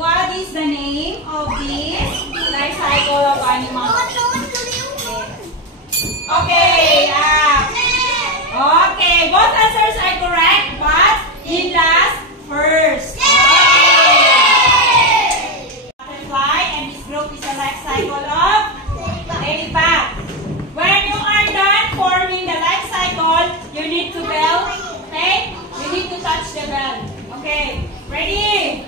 what is the name of this life cycle of animals? Okay, okay, both answers are correct, but in last first. Okay. Butterfly, and this group is a life cycle of ladybug. When you are done forming the life cycle, you need to bell. Okay, you need to touch the bell. Okay, ready?